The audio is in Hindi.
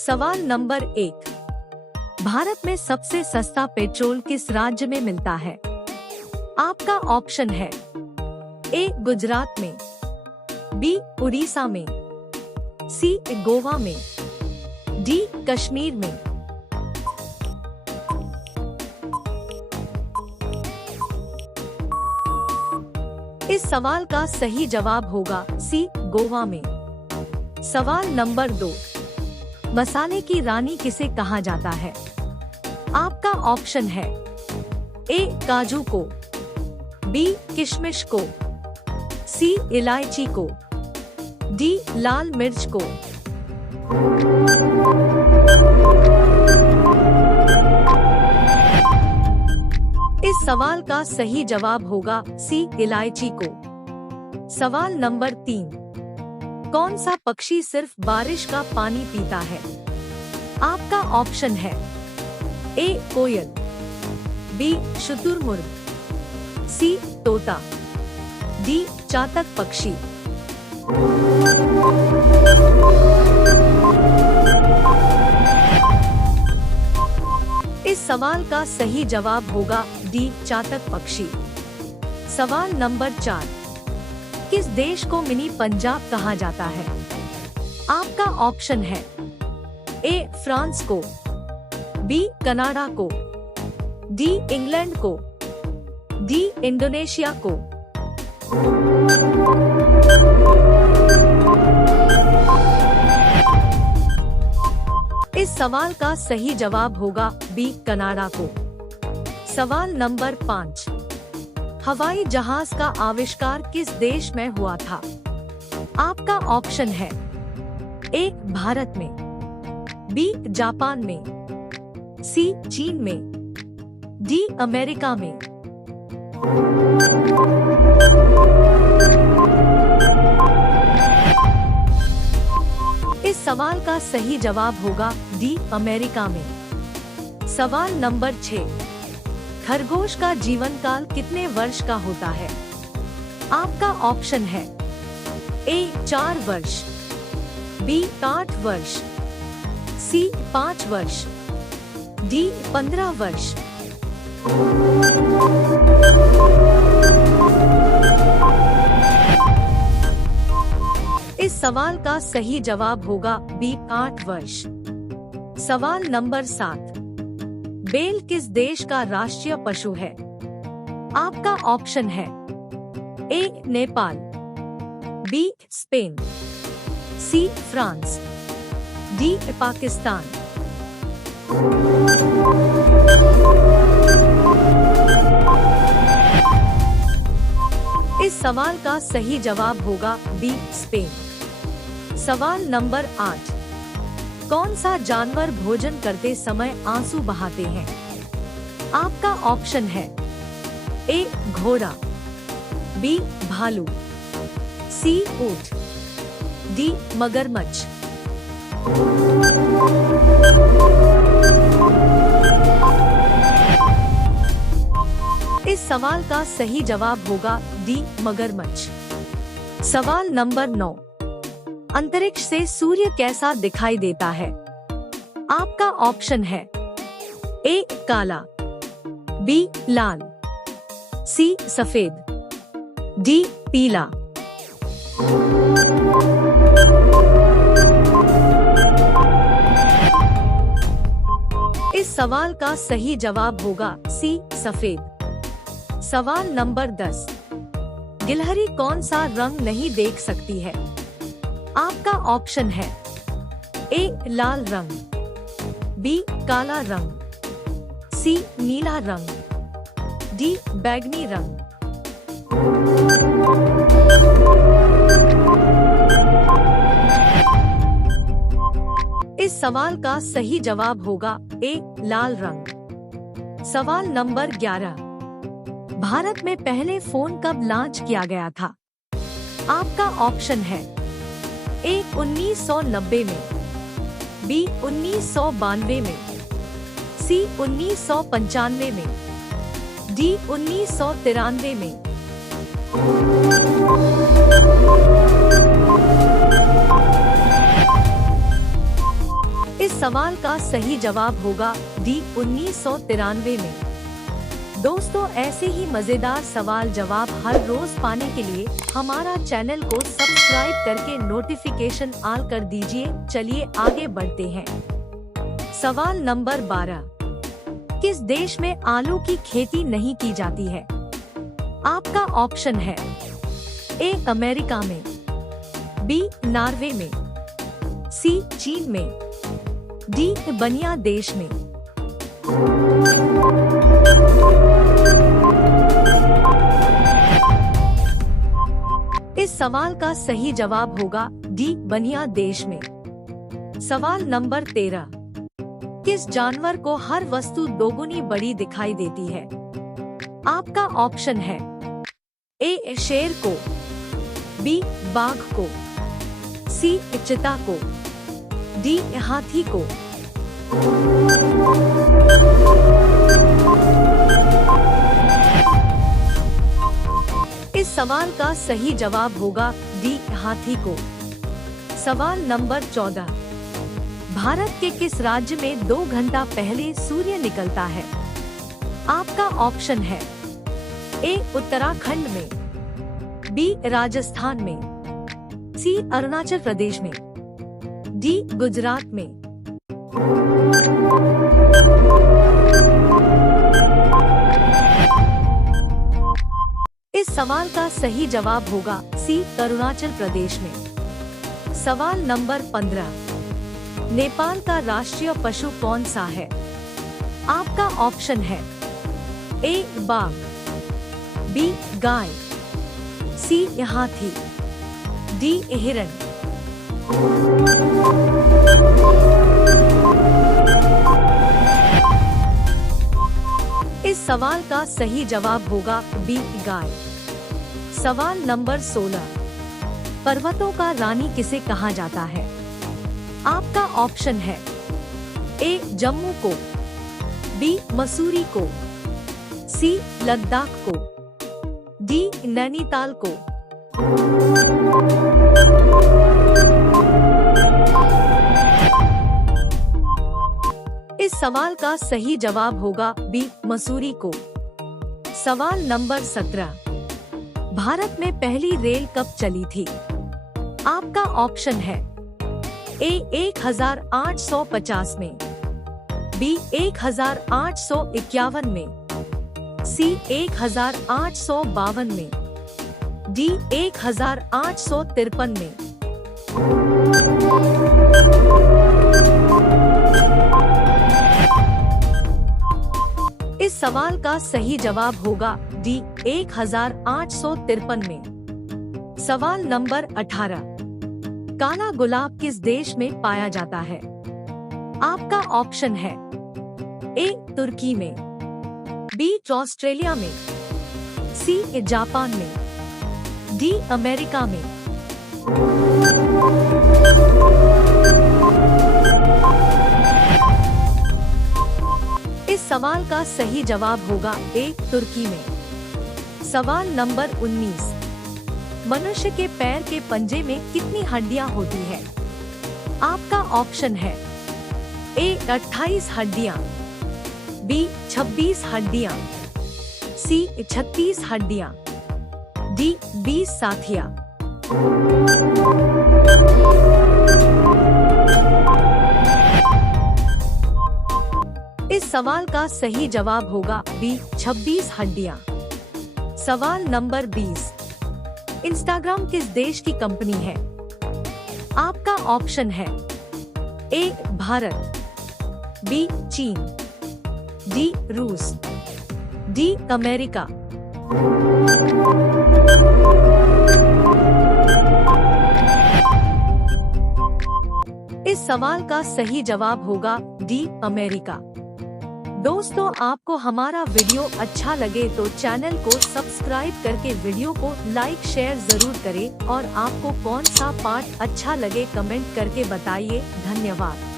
सवाल नंबर 1। भारत में सबसे सस्ता पेट्रोल किस राज्य में मिलता है? आपका ऑप्शन है ए गुजरात में, बी उड़ीसा में, सी गोवा में, डी कश्मीर में। इस सवाल का सही जवाब होगा सी गोवा में। सवाल नंबर 2। मसाले की रानी किसे कहा जाता है? आपका ऑप्शन है ए काजू को, बी किशमिश को, सी इलायची को, डी लाल मिर्च को। इस सवाल का सही जवाब होगा सी इलायची को। सवाल नंबर 3। कौन सा पक्षी सिर्फ बारिश का पानी पीता है? आपका ऑप्शन है ए कोयल, बी शुतुरमुर्ग, सी तोता, डी चातक पक्षी। इस सवाल का सही जवाब होगा डी चातक पक्षी। सवाल नंबर 4। किस देश को मिनी पंजाब कहा जाता है? आपका ऑप्शन है ए फ्रांस को, बी कनाडा को, डी इंग्लैंड को, डी इंडोनेशिया को। इस सवाल का सही जवाब होगा बी कनाडा को। सवाल नंबर 5। हवाई जहाज का आविष्कार किस देश में हुआ था? आपका ऑप्शन है ए भारत में, बी जापान में, सी चीन में, डी अमेरिका में। इस सवाल का सही जवाब होगा डी अमेरिका में। सवाल नंबर 6। खरगोश का जीवन काल कितने वर्ष का होता है? आपका ऑप्शन है ए 4 वर्ष, बी 8 वर्ष, सी 5 वर्ष, डी 15 वर्ष। इस सवाल का सही जवाब होगा बी 8 वर्ष। सवाल नंबर 7। बेल किस देश का राष्ट्रीय पशु है? आपका ऑप्शन है A Nepal, B Spain, C France, D Pakistan. इस सवाल का सही जवाब होगा बी स्पेन। सवाल नंबर 8। कौन सा जानवर भोजन करते समय आंसू बहाते हैं? आपका ऑप्शन है ए घोड़ा, बी भालू, सी ऊंट, डी मगरमच्छ। इस सवाल का सही जवाब होगा डी मगरमच्छ। सवाल नंबर 9। अंतरिक्ष से सूर्य कैसा दिखाई देता है? आपका ऑप्शन है ए काला, बी लाल, सी सफेद, डी पीला। इस सवाल का सही जवाब होगा सी सफेद। सवाल नंबर 10। गिलहरी कौन सा रंग नहीं देख सकती है? आपका ऑप्शन है ए लाल रंग, बी काला रंग, सी नीला रंग, डी बैंगनी रंग। इस सवाल का सही जवाब होगा ए लाल रंग। सवाल नंबर 11। भारत में पहले फोन कब लॉन्च किया गया था? आपका ऑप्शन है ए 1990 में, बी 1992 में, सी 1995 में, डी 1993 में। सवाल का सही जवाब होगा डी 1993 में। दोस्तों, ऐसे ही मजेदार सवाल जवाब हर रोज पाने के लिए हमारा चैनल को सब्सक्राइब करके नोटिफिकेशन ऑल कर दीजिए। चलिए आगे बढ़ते हैं। सवाल नंबर 12, किस देश में आलू की खेती नहीं की जाती है? आपका ऑप्शन है ए अमेरिका में, बी नॉर्वे में, सी चीन में, डी बनिया देश में। इस सवाल का सही जवाब होगा डी बनिया देश में। सवाल नंबर 13, किस जानवर को हर वस्तु दोगुनी बड़ी दिखाई देती है? आपका ऑप्शन है ए शेर को, बी बाघ को, सी चीता को, डी हाथी को। इस सवाल का सही जवाब होगा डी हाथी को। सवाल नंबर 14, भारत के किस राज्य में 2 घंटा पहले सूर्य निकलता है? आपका ऑप्शन है ए उत्तराखंड में, बी राजस्थान में, सी अरुणाचल प्रदेश में, डी गुजरात में। इस सवाल का सही जवाब होगा सी अरुणाचल प्रदेश में। सवाल नंबर 15, नेपाल का राष्ट्रीय पशु कौन सा है? आपका ऑप्शन है ए बाघ, बी गाय, सी हाथी, डी हिरण। इस सवाल का सही जवाब होगा बी गाय। सवाल नंबर 16, पर्वतों का रानी किसे कहा जाता है? आपका ऑप्शन है ए जम्मू को, बी मसूरी को, सी लद्दाख को, डी नैनीताल को। इस सवाल का सही जवाब होगा बी मसूरी को। सवाल नंबर 17, भारत में पहली रेल कब चली थी? आपका ऑप्शन है ए 1850 में, बी 1851 में, सी 1852 में, डी 1853 में। इस सवाल का सही जवाब होगा डी 1853 में। सवाल नंबर 18, काला गुलाब किस देश में पाया जाता है? आपका ऑप्शन है ए तुर्की में, बी ऑस्ट्रेलिया में, सी जापान में, डी अमेरिका में। इस सवाल का सही जवाब होगा ए तुर्की में। सवाल नंबर 19, मनुष्य के पैर के पंजे में कितनी हड्डियां होती है? आपका ऑप्शन है ए 28 हड्डियां, बी 26 हड्डियां, सी 36 हड्डियां, डी 20 साथियां। इस सवाल का सही जवाब होगा बी 26 हड्डियां। सवाल नंबर 20, इंस्टाग्राम किस देश की कंपनी है? आपका ऑप्शन है ए भारत, बी चीन, डी रूस, डी अमेरिका। इस सवाल का सही जवाब होगा डी अमेरिका। दोस्तों, आपको हमारा वीडियो अच्छा लगे तो चैनल को सब्सक्राइब करके वीडियो को लाइक शेयर जरूर करें और आपको कौन सा पार्ट अच्छा लगे कमेंट करके बताइए। धन्यवाद।